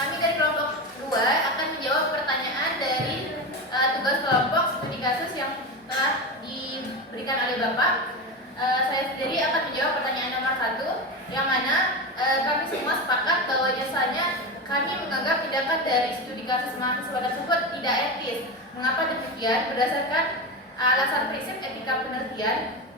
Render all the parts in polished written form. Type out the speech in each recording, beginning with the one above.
Kami dari kelompok 2 akan menjawab pertanyaan dari tugas kelompok studi kasus yang telah diberikan oleh Bapak. Saya sendiri akan menjawab pertanyaan nomor 1, yang mana kami semua sepakat bahwa biasanya kami menganggap tindakan dari studi kasus mahasiswa tersebut tidak etis. Mengapa demikian? Berdasarkan alasan prinsip etika penelitian,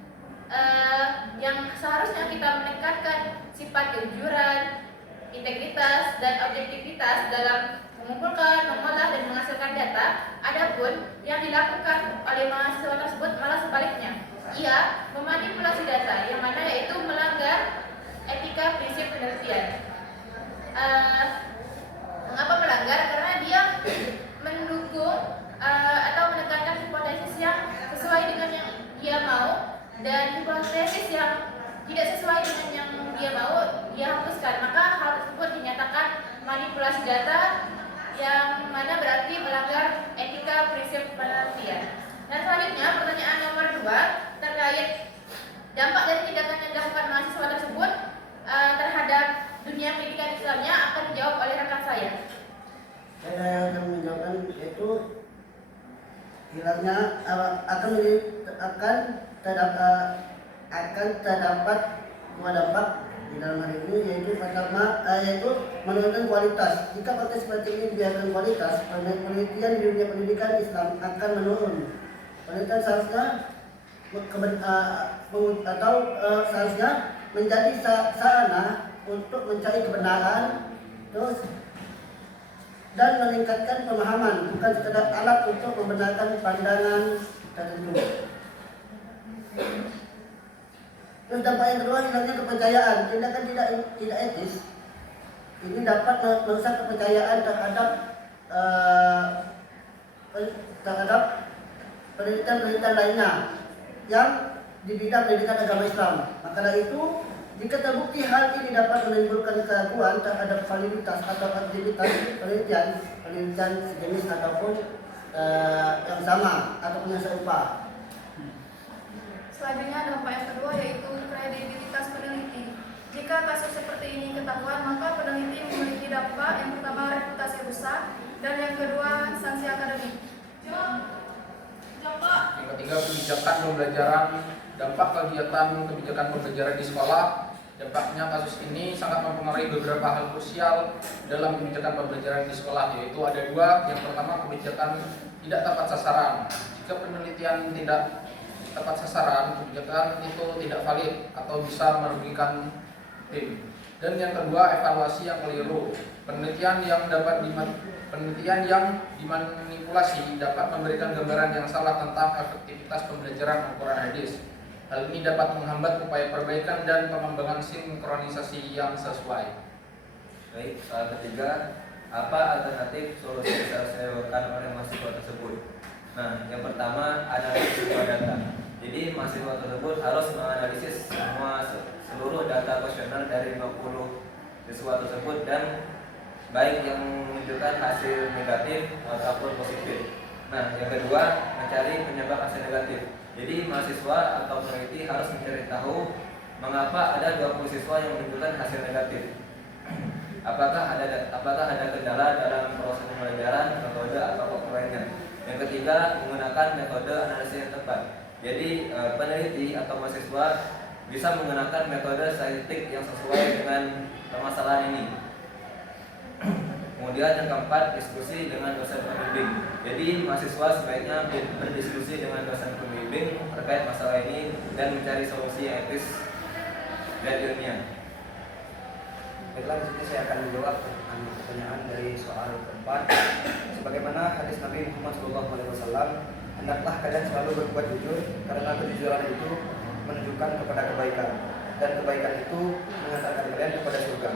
yang seharusnya kita menekankan sifat kejujuran, integritas, dan objektivitas dalam mengumpulkan, mengolah, dan menghasilkan data. Adapun yang dilakukan oleh mahasiswa tersebut malah sebaliknya. Ia memanipulasi data, yang mana yaitu melanggar etika prinsip penelitian. Mengapa melanggar? Karena dia mendukung atau menekankan hipotesis yang sesuai dengan yang dia mau, dan hipotesis yang tidak sesuai dengan yang dia mau dia hapuskan. Maka hal tersebut dinyatakan manipulasi data, yang mana berarti melanggar etika prinsip penelitian. Dan selanjutnya pertanyaan nomor 2 terkait dampak dari tindakan yang dilakukan mahasiswa tersebut terhadap dunia pendidikan Islamnya akan dijawab oleh rekan saya. Saya akan menjawabkan, yaitu hilangnya akan terdapat dua dampak di dalam hal ini, yaitu pertama yaitu menurunkan kualitas. Jika praktek seperti ini dibiarkan, kualitas penelitian di dunia pendidikan Islam akan menurun. Penelitian seharusnya seharusnya menjadi sarana untuk mencari kebenaran, dan meningkatkan pemahaman, bukan sekedar alat untuk membenarkan pandangan tertentu. Terus dampak yang kedua, hilangnya kepercayaan. Tindakan tidak etis ini dapat merusak kepercayaan terhadap penelitian lainnya yang di bidang pendidikan agama Islam. Maka dari itu, jika terbukti hal ini dapat menimbulkan keraguan terhadap validitas atau aktivitas penelitian sejenis ataupun yang sama ataupun yang serupa. Selanjutnya dampak yang kedua, yaitu kredibilitas peneliti. Jika kasus seperti ini ketahuan, maka peneliti memiliki dampak yang pertama reputasi besar, dan yang kedua sanksi akademik. Yang ketiga, kebijakan pembelajaran. Dampak kebijakan pembelajaran di sekolah. Dampaknya kasus ini sangat mempengaruhi beberapa hal krusial dalam kebijakan pembelajaran di sekolah, yaitu ada dua. Yang pertama, kebijakan tidak tepat sasaran. Jika penelitian tidak tepat sasaran, kebijakan itu tidak valid atau bisa merugikan tim. Dan yang kedua, evaluasi yang keliru. Penelitian yang dimanipulasi dapat memberikan gambaran yang salah tentang efektivitas pembelajaran Al-Quran hadis. Hal ini dapat menghambat upaya perbaikan dan pengembangan sinkronisasi yang sesuai. Baik, soal ketiga, apa alternatif solusi yang harus dilakukan oleh mahasiswa tersebut? Nah, yang pertama, analisis semua data. Jadi mahasiswa tersebut harus menganalisis seluruh data kuesioner dari 50 siswa tersebut, dan baik yang menunjukkan hasil negatif ataupun positif. Nah, yang kedua, mencari penyebab hasil negatif. Jadi mahasiswa atau peneliti harus mencari tahu mengapa ada 20 siswa yang menunjukkan hasil negatif. Apakah ada kendala dalam proses pembelajaran, metode atau faktor lainnya. Yang ketiga, menggunakan metode analisis yang tepat. Jadi peneliti atau mahasiswa bisa menggunakan metode saintifik yang sesuai dengan permasalahan ini. Kemudian yang keempat, diskusi dengan dosen pembimbing. Jadi mahasiswa sebaiknya berdiskusi dengan dosen pembimbing terkait masalah ini dan mencari solusi yang etis dan ilmiah. Baiklah, di sini saya akan menjawab pertanyaan dari soal keempat. Sebagaimana hadis Nabi Muhammad SAW, hendaklah kalian selalu berbuat jujur, karena kejujuran itu menunjukkan kepada kebaikan, dan kebaikan itu mengantarkan kalian kepada surga.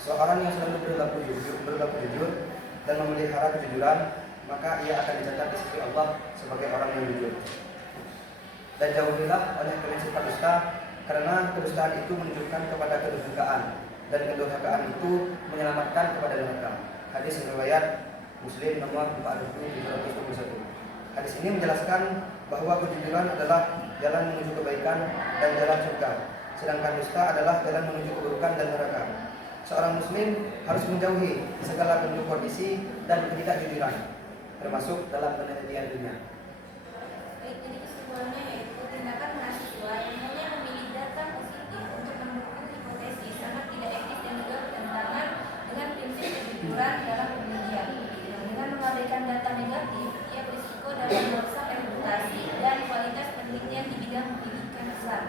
Seorang yang selalu berlaku jujur dan memelihara kejujuran, maka ia akan dicatat di sisi Allah sebagai orang yang jujur. Dan jauhilah oleh kalian sifat dusta, karena kedustaan itu menunjukkan kepada kedurhakaan, dan kedurhakaan itu menyelamatkan kepada neraka. Hadis riwayat Muslim nomor 4721. Hadis ini menjelaskan bahwa kejujuran adalah jalan menuju kebaikan dan jalan surga, sedangkan dusta adalah jalan menuju keburukan dan neraka. seorang muslim harus menjauhi segala bentuk kondisi dan ketidakjujuran, termasuk dalam penelitian dunia. Baik, jadi kesimpulannya yaitu tindakan mahasiswa yang hanya memilih data positif untuk mendukung hipotesis sangat tidak etis dan juga bertentangan dengan prinsip kejujuran dalam penelitian. Dengan mengabaikan data negatif, ia berisiko dalam merusak reputasi dan kualitas penelitian di bidang pendidikan besar.